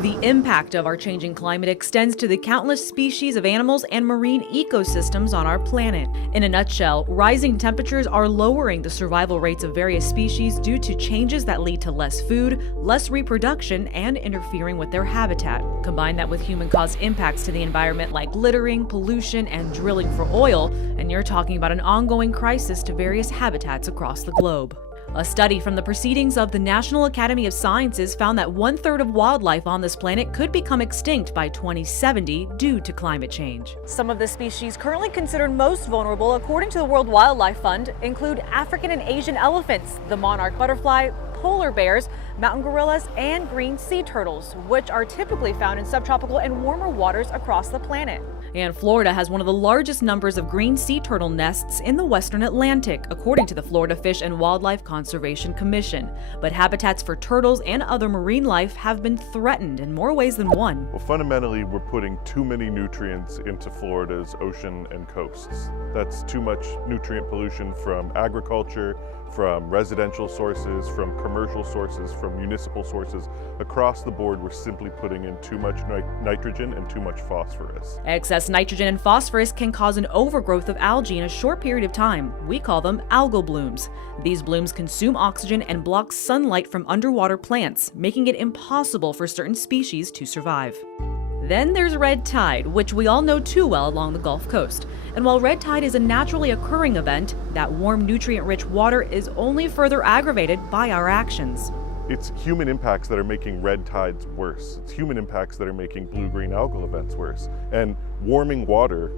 The impact of our changing climate extends to the countless species of animals and marine ecosystems on our planet. In a nutshell, rising temperatures are lowering the survival rates of various species due to changes that lead to less food, less reproduction, and interfering with their habitat. Combine that with human-caused impacts to the environment like littering, pollution, and drilling for oil, and you're talking about an ongoing crisis to various habitats across the globe. A study from the Proceedings of the National Academy of Sciences found that 1/3 of wildlife on this planet could become extinct by 2070 due to climate change. Some of the species currently considered most vulnerable, according to the World Wildlife Fund, include African and Asian elephants, the monarch butterfly, polar bears, mountain gorillas, and green sea turtles, which are typically found in subtropical and warmer waters across the planet. And Florida has one of the largest numbers of green sea turtle nests in the western Atlantic, according to the Florida Fish and Wildlife Conservation Commission. But habitats for turtles and other marine life have been threatened in more ways than one. Well, fundamentally, we're putting too many nutrients into Florida's ocean and coasts. That's too much nutrient pollution from agriculture, from residential sources, from commercial sources, from municipal sources. Across the board, we're simply putting in too much nitrogen and too much phosphorus. Excess nitrogen and phosphorus can cause an overgrowth of algae in a short period of time. We call them algal blooms. These blooms consume oxygen and block sunlight from underwater plants, making it impossible for certain species to survive. Then there's red tide, which we all know too well along the Gulf Coast. And while red tide is a naturally occurring event, that warm, nutrient-rich water is only further aggravated by our actions. It's human impacts that are making red tides worse. It's human impacts that are making blue-green algal events worse. And warming water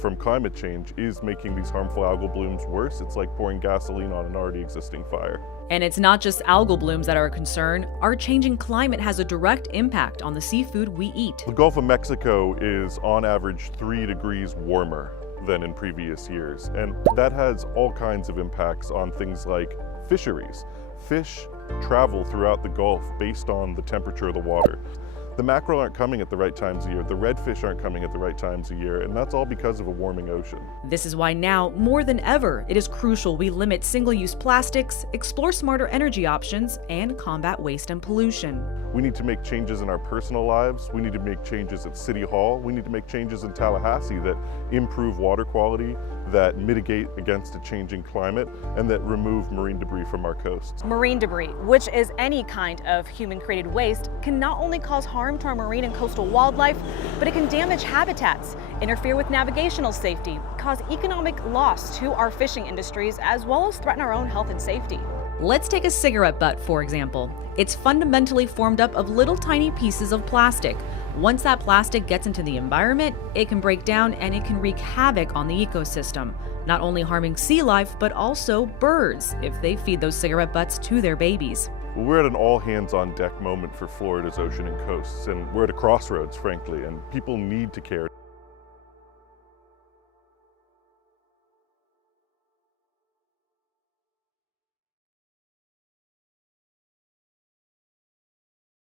from climate change is making these harmful algal blooms worse. It's like pouring gasoline on an already existing fire. And it's not just algal blooms that are a concern. Our changing climate has a direct impact on the seafood we eat. The Gulf of Mexico is on average 3 degrees warmer than in previous years. And that has all kinds of impacts on things like fisheries. Fish travel throughout the Gulf based on the temperature of the water. The mackerel aren't coming at the right times of year, the redfish aren't coming at the right times of year, and that's all because of a warming ocean. This is why now, more than ever, it is crucial we limit single-use plastics, explore smarter energy options, and combat waste and pollution. We need to make changes in our personal lives, we need to make changes at City Hall, we need to make changes in Tallahassee that improve water quality, that mitigate against a changing climate, and that remove marine debris from our coasts. Marine debris, which is any kind of human-created waste, can not only cause harm to our marine and coastal wildlife, but it can damage habitats, interfere with navigational safety, cause economic loss to our fishing industries, as well as threaten our own health and safety. Let's take a cigarette butt, for example. It's fundamentally formed up of little tiny pieces of plastic. Once that plastic gets into the environment, it can break down and it can wreak havoc on the ecosystem, not only harming sea life, but also birds if they feed those cigarette butts to their babies. Well, we're at an all-hands-on-deck moment for Florida's ocean and coasts, and we're at a crossroads, frankly, and people need to care.